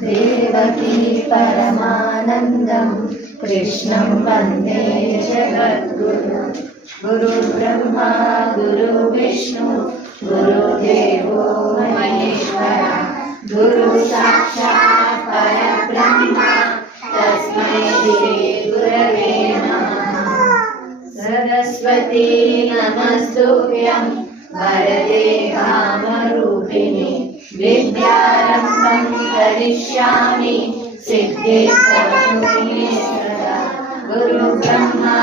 देवकी परमानन्दं कृष्णं वन्दे जगद्गुरुं। गुरुब्रह्मा गुरुविष्णु गुरुदेवो महेश्वरः। गुरुसाक्षात् परब्रह्म तस्मै श्री गुरवे नमः। सरस्वती नमस्तुभ्यं वरदे कामरूपिणि विद्यारम्भं करिष्यामि सिद्धिर्भवतु मे सदा। गुरुब्रह्मा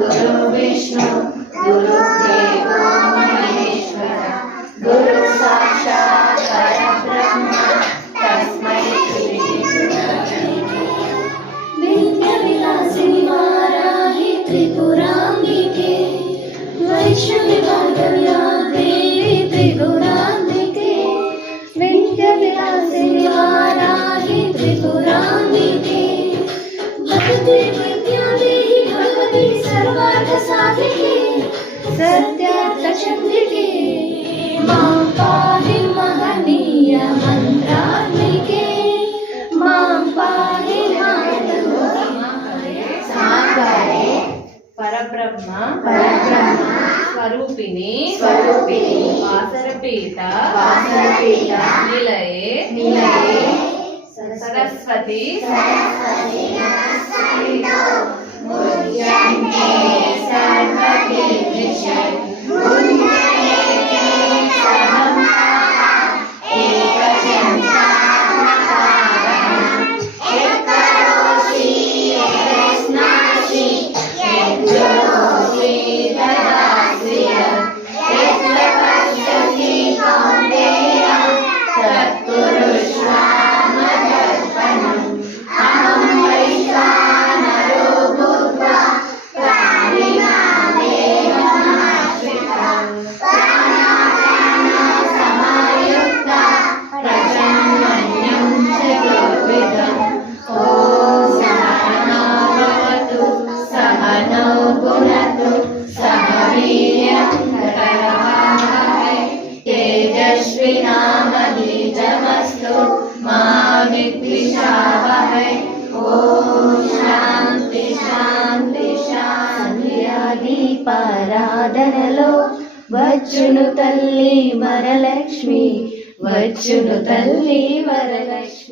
गुरुविष्णु गुरुदेवो महेश्वरः। गुरुसाक्षात् परब्रह्म तस्मै श्री गुरवे नमः। विद्याविलासिनि वाराहि त्रिपुराम्बिके वैष्णवी भागव्या देवी त्रिगुणाम्बिके। विद्याविलासिनि वाराहि त्रिपुराम्बिके भगवती विद्या देहि भगवती सर्वार्थसाधिके सत्यार्थचन्द्रिके। मां पाहि महनीय मन्त्रात्मिके मां पाहि साकारे परब्रह्म स्वरूपिणी वासरपीठ निलये सरस्वती मुह्यन्ते सर्वकीदृशै मुह्यन्ते सहमाः एकचिन्तात्मकारः यत्करोषि यत्स्नासि यज्जोषि ददासि यत्प्रपश्यसि कौन्तेय तत्कुरुष्व मदर्पणम्। अहं वैश्वानरो भूत्वा प्राणिनादेहमाश्रितः प्राणापानसमायुक्ता प्रजनन्यं चतुर्विधम्। ॐ सहनौ भवतु सहनौ भुनक्तु सह वीर्यं करवावहै तेजस्विनामधीतमस्तु मा विद्विषावहै। ॐ శాంతి శాంతి శాంతి. దీపారాధనలో వచ్చును తల్లి వరలక్ష్మి వచ్చును తల్లి వరలక్ష్మి.